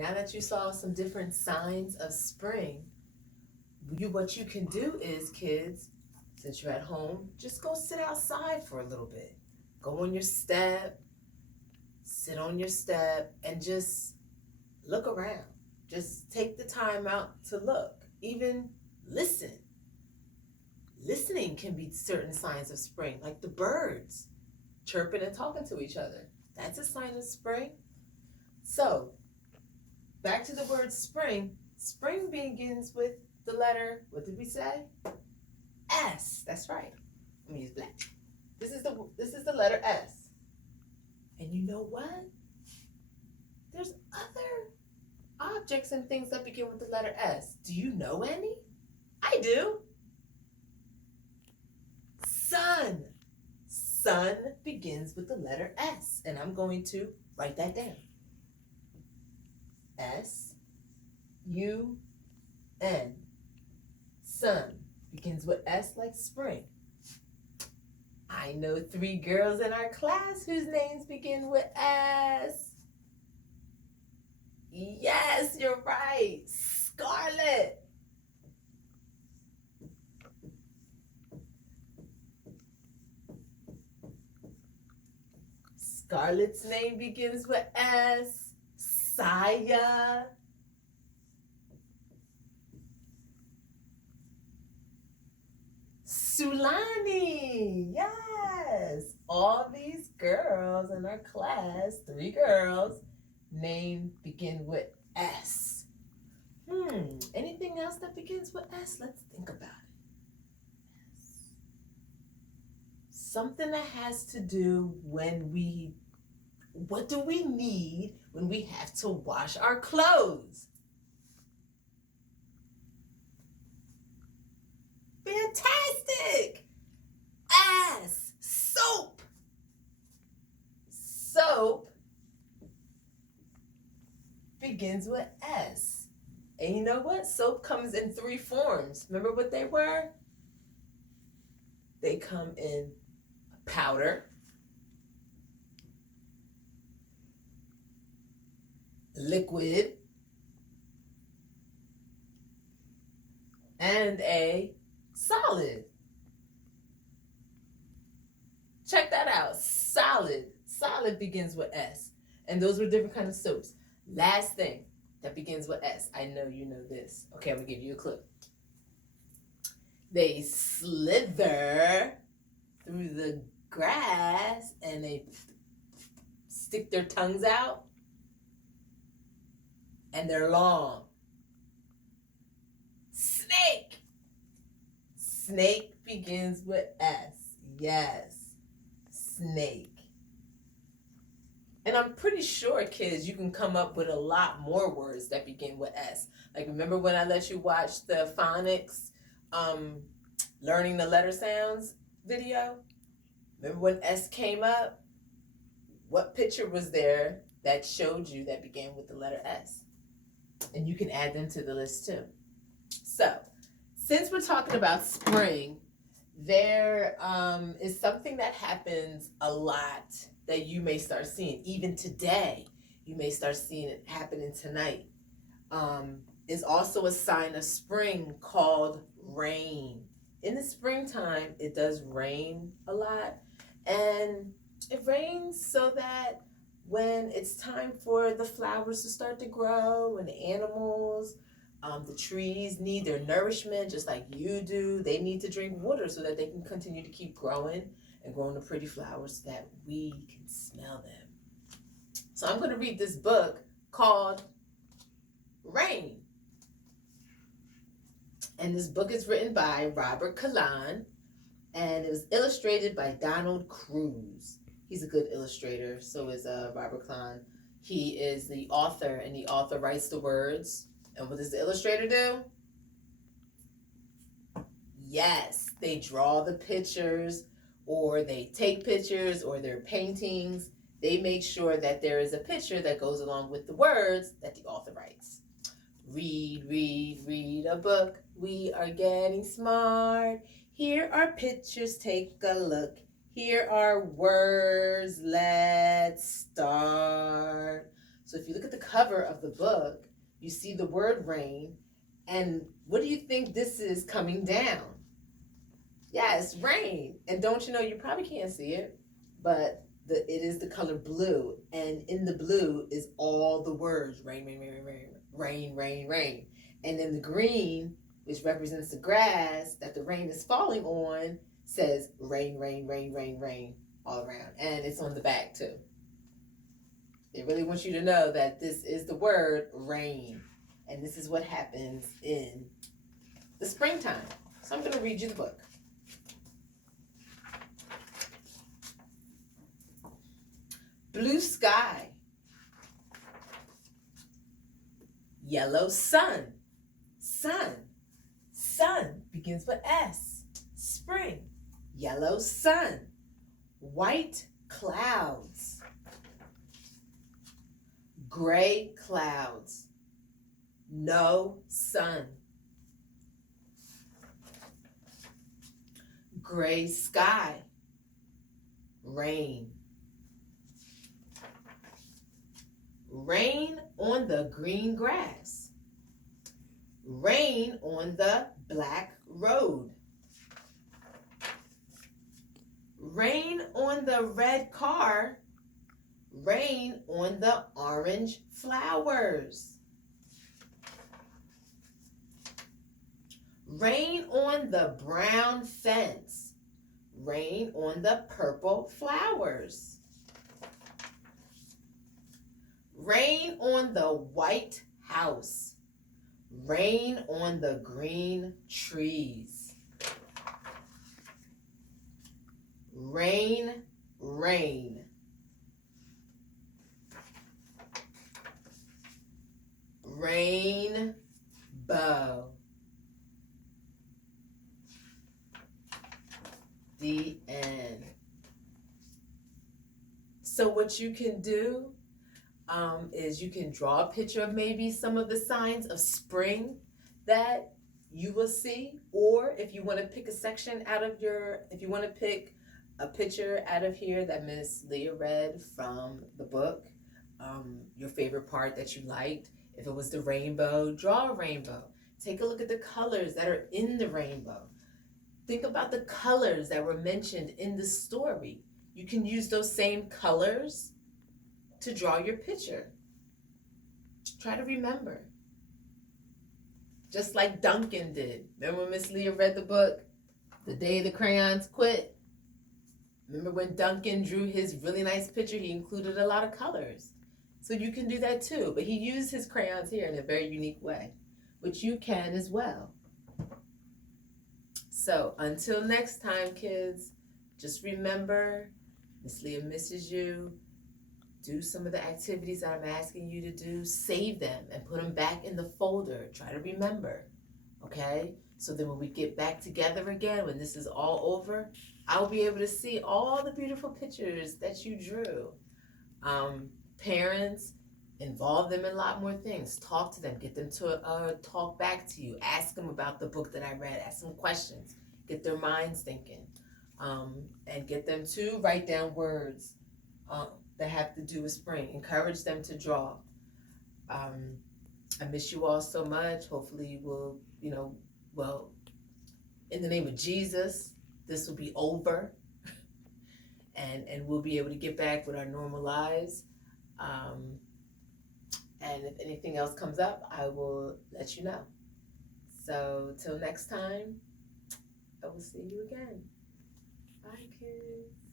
Now that you saw some different signs of spring, what you can do is, kids, since you're at home, just go sit outside for a little bit. Go on your step, sit on your step, and just look around. Just take the time out to look. Even listen. Listening can be certain signs of spring, like the birds chirping and talking to each other. That's a sign of spring. So, back to the word spring. Spring begins with the letter, what did we say? S. That's right. Let me use black. This is the letter S. And you know what? There's other objects and things that begin with the letter S. Do you know any? I do. Sun. Sun begins with the letter S. And I'm going to write that down. S-U-N. Sun begins with S like spring. I know 3 girls in our class whose names begin with S. Yes, you're right. Scarlet. Scarlet's name begins with S. Saya. Sulani, yes. All these girls in our class, 3 girls, name begin with S. Anything else that begins with S? Let's think about it. S. Something that has to do what do we need when we have to wash our clothes? Fantastic! S. Soap. Soap begins with S. And you know what? Soap comes in 3 forms. Remember what they were? They come in powder, liquid, and a solid. Check that out. Solid. Solid begins with S. And those were different kinds of soaps. Last thing that begins with S. I know you know this. Okay, I'm going to give you a clue. They slither through the grass and they stick their tongues out. And they're long. Snake. Snake begins with S. Yes. Snake. And I'm pretty sure, kids, you can come up with a lot more words that begin with S. Like, remember when I let you watch the phonics, learning the letter sounds video? Remember when S came up? What picture was there that showed you that began with the letter S? And you can add them to the list too. So, since we're talking about spring, there is something that happens a lot that you may start seeing. Even today, you may start seeing it happening tonight. Is also a sign of spring called rain. In the springtime, it does rain a lot. And it rains so that when it's time for the flowers to start to grow and the animals, the trees need their nourishment just like you do. They need to drink water so that they can continue to keep growing and growing the pretty flowers so that we can smell them. So I'm going to read this book called Rain. And this book is written by Robert Kalan, and it was illustrated by Donald Cruz. He's a good illustrator, so is Robert Kalan. He is the author, and the author writes the words. And what does the illustrator do? Yes, they draw the pictures, or they take pictures, or their paintings. They make sure that there is a picture that goes along with the words that the author writes. Read, read, read a book. We are getting smart. Here are pictures, take a look. Here are words, let's start. So if you look at the cover of the book, you see the word rain. And what do you think this is coming down? Yes, rain. And don't you know, you probably can't see it, but it is the color blue. And in the blue is all the words rain, rain, rain, rain, rain, rain, rain, rain. And then the green, which represents the grass that the rain is falling on, says rain, rain, rain, rain, rain all around. And it's on the back too. It really wants you to know that this is the word rain. And this is what happens in the springtime. So I'm going to read you the book. Blue sky. Yellow sun. Sun. Sun begins with S. Spring. Yellow sun. White clouds. Gray clouds. No sun. Gray sky. Rain. Rain on the green grass. Rain on the black road. Rain on the red car. Rain on the orange flowers. Rain on the brown fence. Rain on the purple flowers. Rain on the white house. Rain on the green trees. Rain, rain. Rainbow. The end. So what you can do is you can draw a picture of maybe some of the signs of spring that you will see, or if you want to pick a section out of if you want to pick a picture out of here that Miss Leah read from the book, your favorite part that you liked. If it was the rainbow, draw a rainbow. Take a look at the colors that are in the rainbow. Think about the colors that were mentioned in the story. You can use those same colors to draw your picture. Try to remember. Just like Duncan did. Remember when Miss Leah read the book, The Day the Crayons Quit? Remember when Duncan drew his really nice picture, he included a lot of colors. So you can do that too, but he used his crayons here in a very unique way, which you can as well. So until next time, kids, just remember, Miss Leah misses you. Do some of the activities that I'm asking you to do. Save them and put them back in the folder. Try to remember, okay? So then when we get back together again, when this is all over, I'll be able to see all the beautiful pictures that you drew. Parents, involve them in a lot more things. Talk to them. Get them to talk back to you. Ask them about the book that I read. Ask them questions. Get their minds thinking. And get them to write down words that have to do with spring. Encourage them to draw. I miss you all so much. Hopefully we'll, in the name of Jesus, this will be over. And we'll be able to get back with our normal lives. And if anything else comes up, I will let you know. So till next time, I will see you again. Bye, kids.